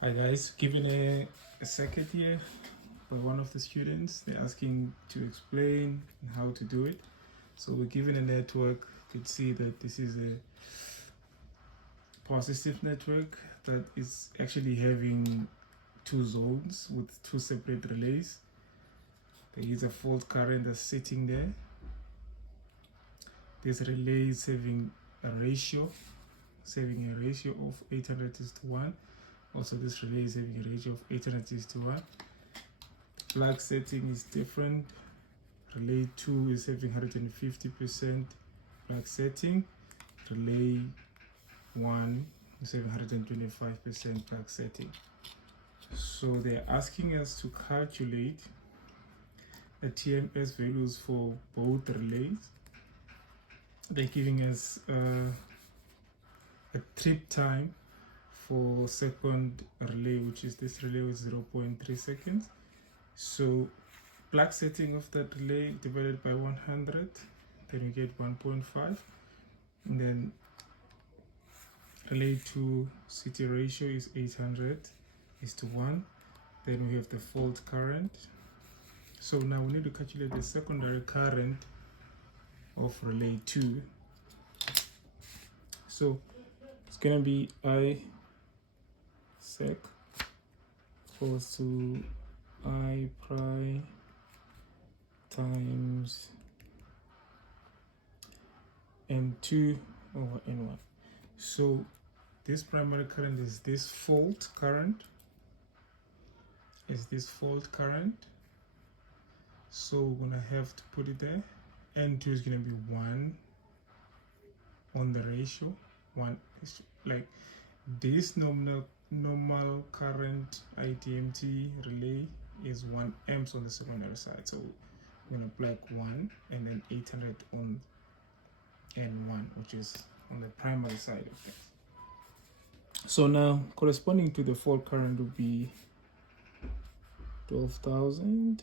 Hi guys, given a circuit here by one of the students, they're asking to explain how to do it. So we're given a network. You could see that this is a positive network that is actually having two zones with two separate relays. There is a fault current that's sitting there. This relay is saving a ratio of 800:1. Also, this relay is having a ratio of 800:1. Plug setting is different. Relay 2 is having 150% plug setting. Relay 1 is having 125% plug setting. So they're asking us to calculate the TMS values for both relays. They're giving us a trip time for second relay, which is this relay with 0.3 seconds. So plug setting of that relay divided by 100, then we get 1.5. And then relay 2 CT ratio is 800:1. Then we have the fault current. So now we need to calculate the secondary current of relay 2. So it's gonna be I sec equals to I prime times N2 over N1. So this primary current is this fault current. So we're gonna have to put it there. N2 is gonna be 1 on the ratio. 1 is like this normal current IDMT relay is 1 amps on the secondary side. So we're gonna plug 1 and then 800 on N1, which is on the primary side of things. So now corresponding to the fault current would be 12,000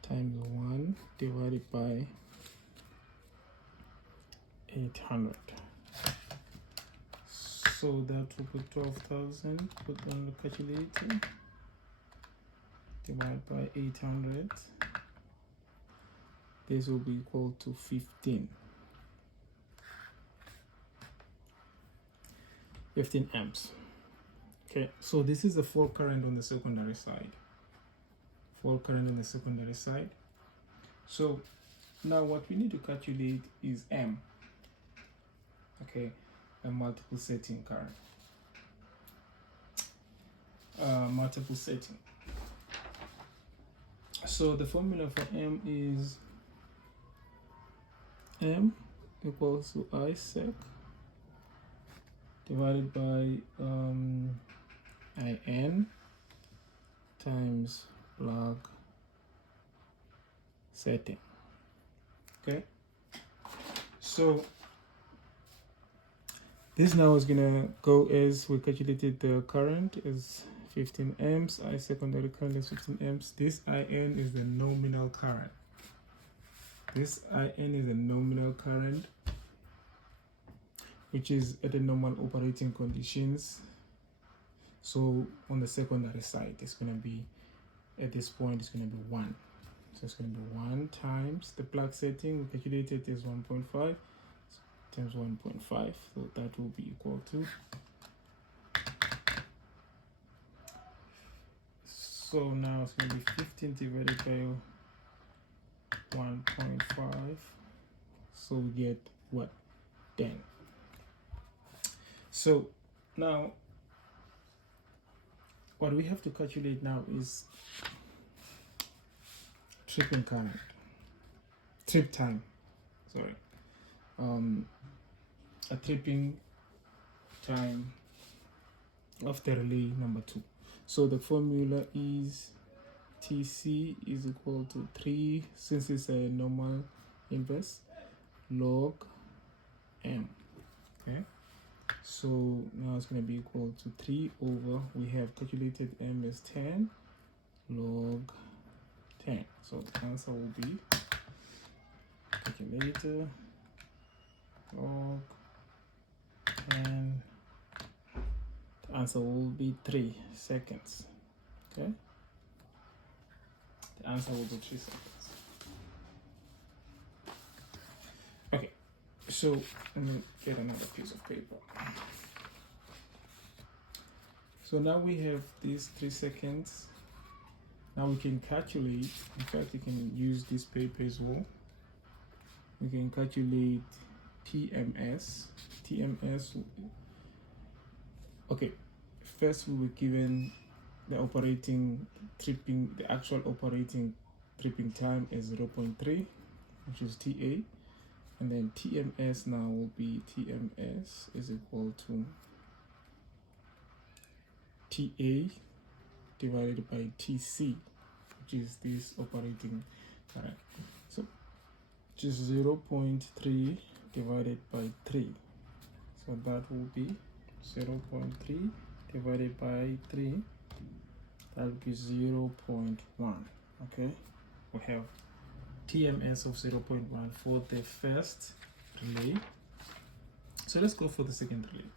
times 1 divided by 800. So that will be 12,000, put on the calculator, divided by 800. This will be equal to 15 amps. Okay, so this is the fault current on the secondary side. So now what we need to calculate is M. Okay, a multiple setting current. So the formula for M is M equals to I sec divided by IN times plug setting. Okay, so this now is gonna go as we calculated the current is 15 amps. I secondary current is 15 amps. This IN is the nominal current. Which is at the normal operating conditions. So on the secondary side, it's gonna be at this point it's gonna be 1. So it's gonna be 1 times the plug setting. We calculated is 1.5 times 1.5. So that will be equal to. So now it's gonna be 15 divided by 1.5. So we get what? 10. So now what we have to calculate now is trip time. A tripping time of the relay number 2. So the formula is TC is equal to 3, since it's a normal inverse, log M. Okay, so now it's going to be equal to 3 over, we have calculated M as 10, log 10. So the answer will be calculator log 10. The answer will be 3 seconds. Okay, the answer will be 3 seconds. Okay, so let me get another piece of paper. So now we have these 3 seconds. Now we can calculate, in fact you can use this paper as well. We can calculate TMS. TMS, okay, first we were given the actual operating tripping time is 0.3, which is TA, and then TMS now will be TMS is equal to TA divided by TC, which is this operating current. So just 0.3 divided by 3. So that will be 0.3 divided by 3. That will be 0.1. Okay, we have TMS of 0.1 for the first relay. So let's go for the second relay.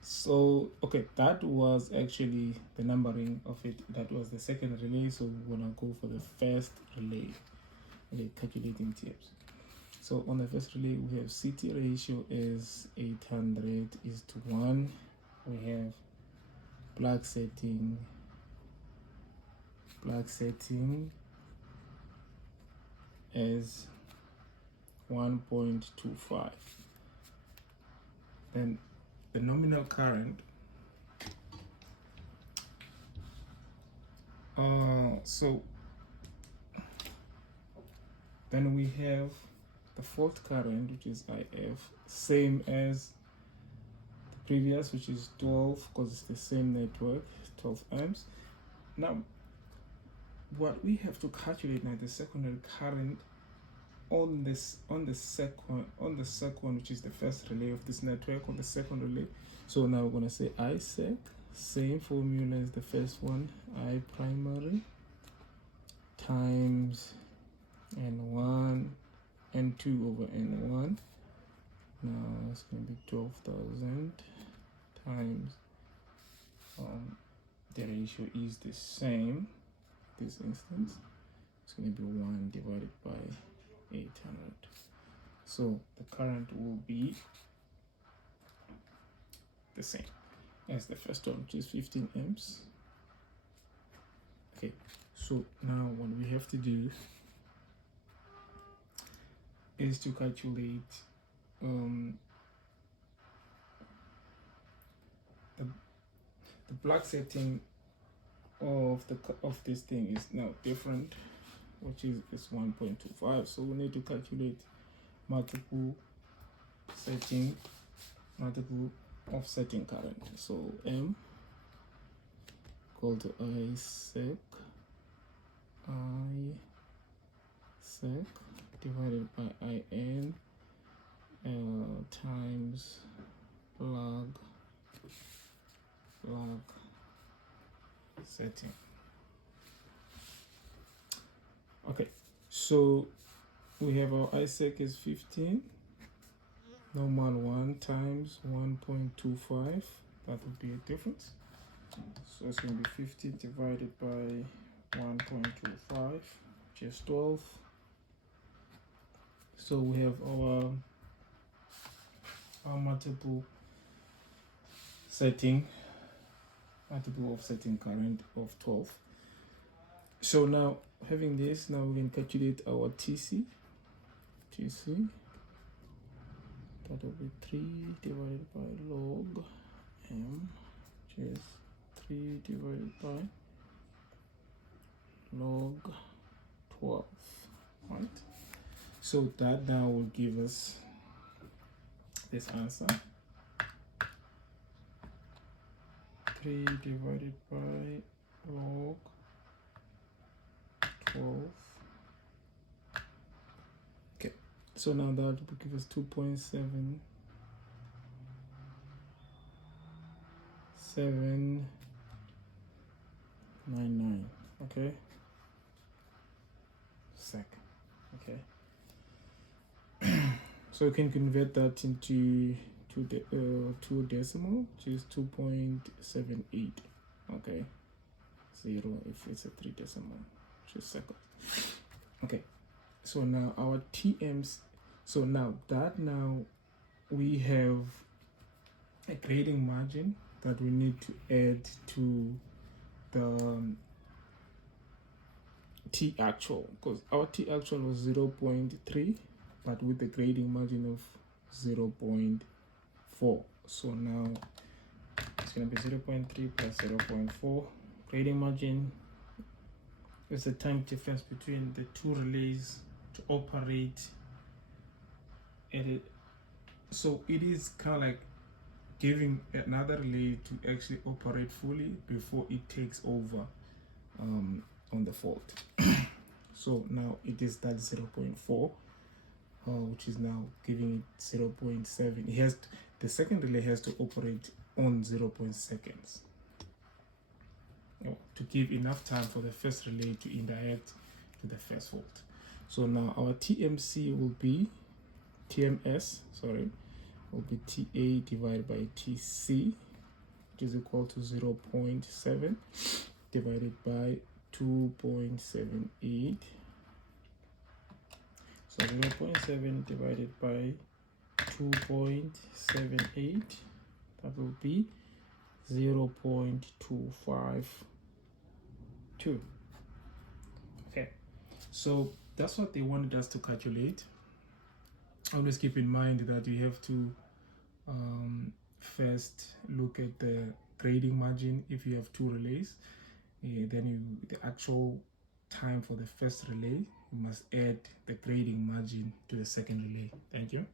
So okay, that was actually the numbering of it. That was the second relay. So we're gonna go for the first relay. Okay, calculating TMS. So on the first relay, we have CT ratio is 800:1. We have plug setting is 1.25. Then the nominal current, so then we have the fault current, which is IF, same as the previous, which is 12, because it's the same network, 12 amps. Now what we have to calculate now, the secondary current on the second, which is the first relay of this network, on the second relay. So now we're going to say I sec, same formula as the first one, I primary times N1 N2 over N1. Now it's going to be 12,000 times the ratio is the same this instance. It's going to be 1 divided by 800. So the current will be the same as the first one, which is 15 amps. Okay, so now what we have to do is to calculate the plug setting of this thing is now different, which is 1.25. So we need to calculate multiple offsetting current. So M equal to I sec divided by IN times log setting. Okay, so we have our ISEC is 15, normal 1 times 1.25, that would be a difference. So it's going to be 15 divided by 1.25, which is 12. So we have our multiple offsetting current of 12. So now having this, now we can calculate our TC. That will be 3 divided by log M, which is 3 divided by log 12, right? So that now will give us this answer. 3 divided by log 12. Okay, so now that will give us 2.7799. Okay, sec. Okay. So you can convert that into two decimal, which is 2.78. Okay, 0 if it's a 3 decimal, which is seconds. Okay, so now our TMs. So now we have a grading margin that we need to add to the T actual, because our T actual was 0.3, but with the grading margin of 0.4. So now it's going to be 0.3 plus 0.4. Grading margin is the time difference between the two relays to operate at it. So it is kind of like giving another relay to actually operate fully before it takes over on the fault. So now it is that 0.4, which is now giving it 0.7. It has the second relay has to operate on 0.7 seconds to give enough time for the first relay to interact with the first fault. So now our TMC will be TMS, will be TA divided by TC, which is equal to 0.7 divided by 2.78. So 0.7 divided by 2.78, that will be 0.252. Okay, so that's what they wanted us to calculate. Always keep in mind that you have to first look at the grading margin if you have two relays. Then the actual time for the first relay, you must add the grading margin to the second relay. Thank you.